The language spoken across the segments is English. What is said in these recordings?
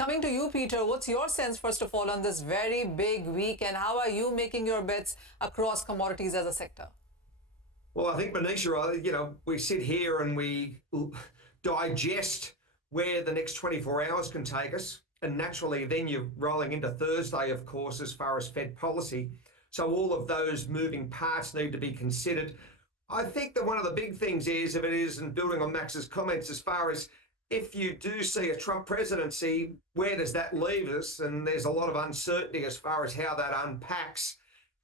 coming to you, Peter, what's your sense, first of all, on this very big week, and how are you making your bets across commodities as a sector? Well, I think, Manisha, we sit here and we digest where the next 24 hours can take us. And naturally, then you're rolling into Thursday, of course, as far as Fed policy. So all of those moving parts need to be considered. I think that one of the big things is, and building on Max's comments, as far as if you do see a Trump presidency, where does that leave us? And there's a lot of uncertainty as far as how that unpacks.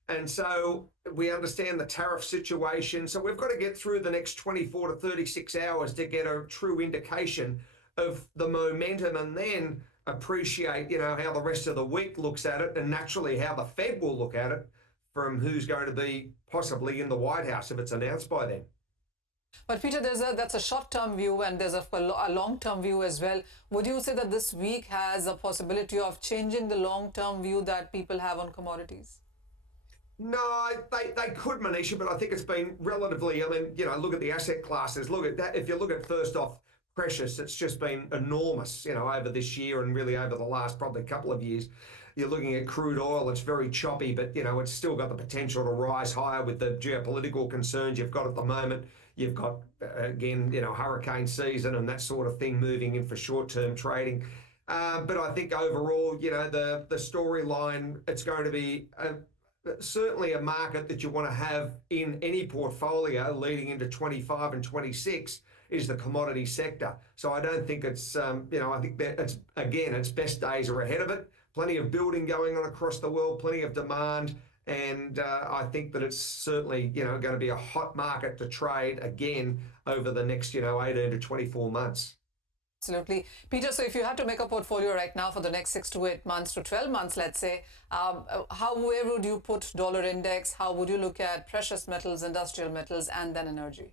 And so we understand the tariff situation. So we've got to get through the next 24 to 36 hours to get a true indication of the momentum, and then appreciate, how the rest of the week looks at it, and naturally how the Fed will look at it from who's going to be possibly in the White House if it's announced by then. But Peter, that's a short-term view, and there's a long-term view as well. Would you say that this week has a possibility of changing the long-term view that people have on commodities? No, they could, Manisha, but I think it's been relatively, look at the asset classes. Look at that. If you look at, first off, precious, it's just been enormous, over this year and really over the last probably couple of years. You're looking at crude oil, it's very choppy, but, it's still got the potential to rise higher with the geopolitical concerns you've got at the moment. You've got, again, hurricane season and that sort of thing moving in for short-term trading. But I think overall, the storyline, it's going to be certainly a market that you want to have in any portfolio leading into 25 and 26 is the commodity sector. So I don't think it's, I think that its best days are ahead of it. Plenty of building going on across the world, plenty of demand. And I think that it's certainly, going to be a hot market to trade again over the next, 18 to 24 months. Absolutely. Peter, so if you had to make a portfolio right now for the next 6 to 8 months to 12 months, let's say, where would you put dollar index? How would you look at precious metals, industrial metals, and then energy?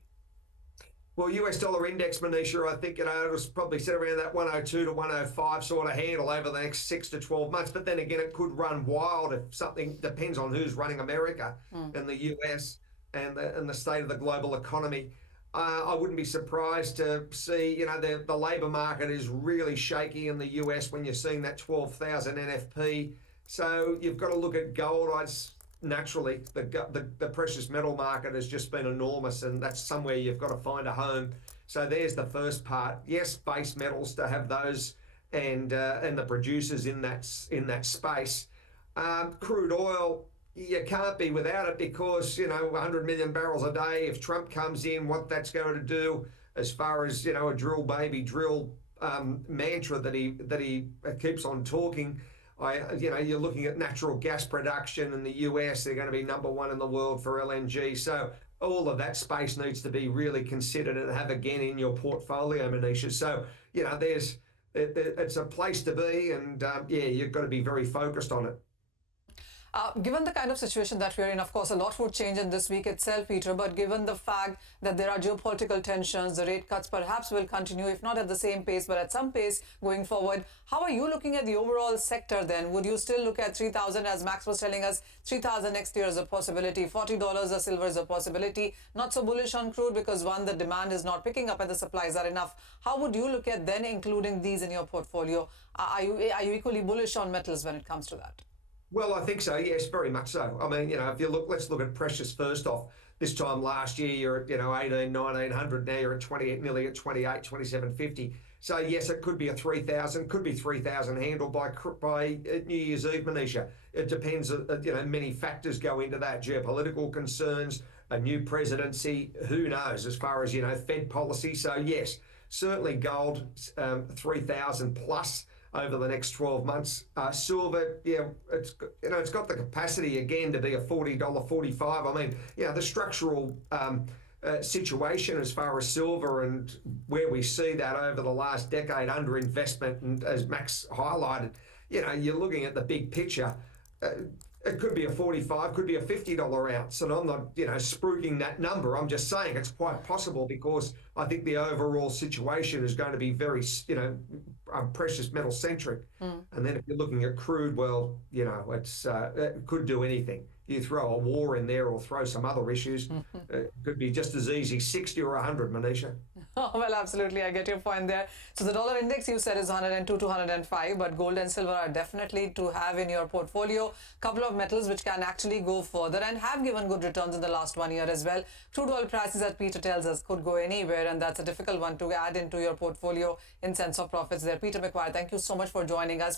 Well, US dollar index, Manisha, I think, it'll probably sit around that 102 to 105 sort of handle over the next 6 to 12 months. But then again, it could run wild if something depends on who's running America and the US and the state of the global economy. I wouldn't be surprised to see, the labour market is really shaky in the US when you're seeing that 12,000 NFP. So you've got to look at gold. Naturally, the precious metal market has just been enormous, and that's somewhere you've got to find a home. So there's the first part. Yes, base metals, to have those and the producers in that space. Crude oil, you can't be without it because, 100 million barrels a day. If Trump comes in, what that's going to do as far as, a drill, baby, drill mantra that he keeps on talking. You're looking at natural gas production in the US. They're going to be #1 in the world for LNG. So all of that space needs to be really considered and have again in your portfolio, Manisha. So, it's a place to be, and you've got to be very focused on it. Given the kind of situation that we're in, of course, a lot would change in this week itself, Peter, but given the fact that there are geopolitical tensions, the rate cuts perhaps will continue, if not at the same pace, but at some pace going forward. How are you looking at the overall sector then? Would you still look at 3,000, as Max was telling us, 3,000 next year is a possibility, $40 a silver is a possibility, not so bullish on crude because, one, the demand is not picking up and the supplies are enough. How would you look at then including these in your portfolio? Are you equally bullish on metals when it comes to that? Well, I think so. Yes, very much so. I mean, if you look, let's look at precious first off. This time last year, you're at, 18, 1900. Now you're at 28, nearly at 28, 2750. So yes, it could be a 3,000, could be 3,000 handle by New Year's Eve, Manisha. It depends. Many factors go into that. Geopolitical concerns, a new presidency, who knows? As far as Fed policy. So yes, certainly gold, 3,000 plus over the next 12 months. Silver, it's got the capacity again to be a $40, $45. I mean, the structural situation as far as silver and where we see that over the last decade underinvestment, and as Max highlighted, you're looking at the big picture. It could be a 45, could be a $50 ounce. And I'm not, spruiking that number. I'm just saying it's quite possible because I think the overall situation is going to be very, precious metal centric. And then if you're looking at crude, well, it could do anything. You throw a war in there or throw some other issues. It could be just as easy 60 or 100, Manisha. Oh, well, absolutely. I get your point there. So the dollar index you said is 102 to 105, but gold and silver are definitely to have in your portfolio. Couple of metals which can actually go further and have given good returns in the last 1 year as well. Crude oil prices, as Peter tells us, could go anywhere, and that's a difficult one to add into your portfolio in sense of profits there. Peter McGuire, thank you so much for joining us.